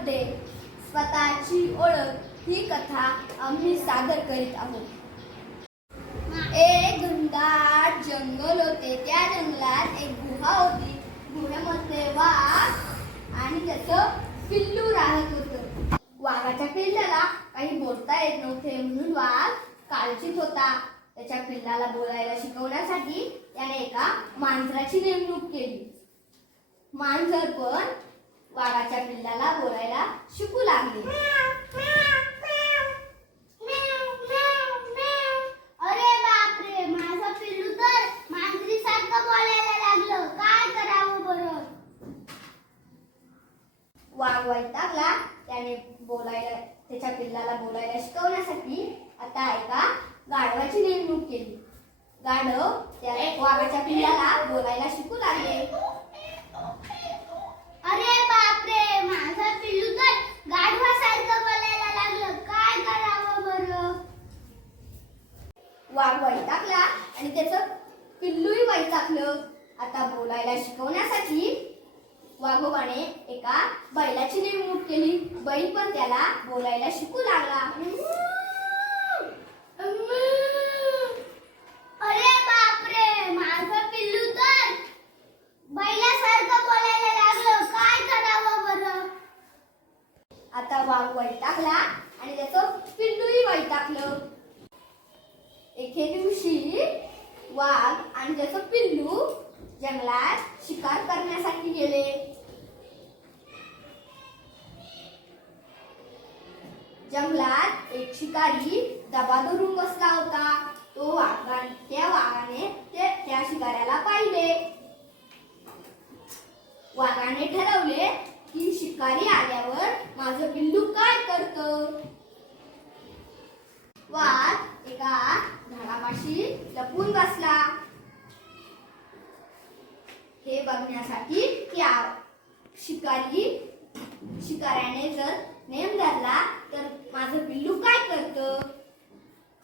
यामध्ये स्वतःची ओळख ही कथा आम्ही सादर करीत आहोत. एक घनदाट जंगल होते त्या जंगलात एक गुहा होती. गुहेमध्ये वाघ आणि त्याचं पिल्लू राहत होतं. वाघाच्या पिल्लाला काही बोलता येत नव्हते म्हणून वाघ काळजीत होता. त्याच्या पिल्लाला बोलायला शिकवण्यासाठी त्याने एका मांजराची नेमणूक केली. मांजर पण वाघाच्या पिल्लाला बोलायला शिकू लागले. अरे बापरे माझं पिल्लू तर मांजरीसारखं बोलायला लागलं. काय करावं बरं? वाघ वैतागला. त्याने बोलायला त्याच्या पिल्लाला बोलायला शिकवण्यासाठी आता एका गाढवाची नेमणूक केली. गाढव त्या वाघाच्या पिल्लाला बोलायला शिकू लागले अरे बापरे माझं पिल्लू तर गाढवासारखं बोलायला लागलं काय करावं बरं वाघ वैतागला आणि त्याचं पिल्लूही वैतागलं. आता बोलायला शिकवण्यासाठी वाघोबाने एका बैलाची नेमणूक केली. बैल पण त्याला बोलायला शिकू लागला. अरे बापरे माझं पिल्लू तर बैलासारखं बोलायला लागलं. काय करावं बरं? आता वाघ वैतागला आणि त्याचं पिल्लूही वैतागलं. एके दिवशी वाघ आणि त्याचं पिल्लू जंगलात शिकार करण्यासाठी गेले. जंगलात एक शिकारी दबा धरून बसला होता. तो वाघा त्या वाघाने ते त्या शिकाऱ्याला पाहिले. वाघाने ठरवले की शिकारी आल्यावर माझं पिल्लू काय करत? वाघ एका झाडापाशी लपून बसला. हे बघण्यासाठी त्या शिकारी शिकाऱ्याने जर नेम धरला तर माझं पिल्लू काय करत?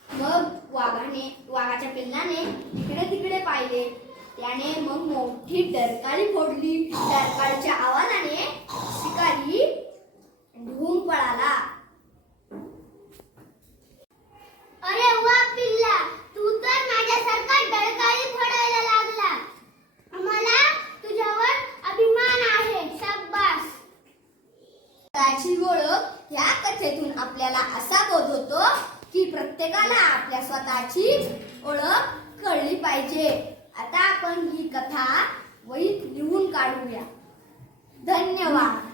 मग वाघाने वाघाच्या पिल्लाने इकडे तिकडे पाहिले. त्याने मग मोठी डरकाळी फोडली. डरकाळीच्या आवाजाने शिकारी प्रत्येकाला आपल्या स्वतःची ओळख कळली पाहिजे. आता आपण ही कथा वहीत लिहून काढूया. धन्यवाद.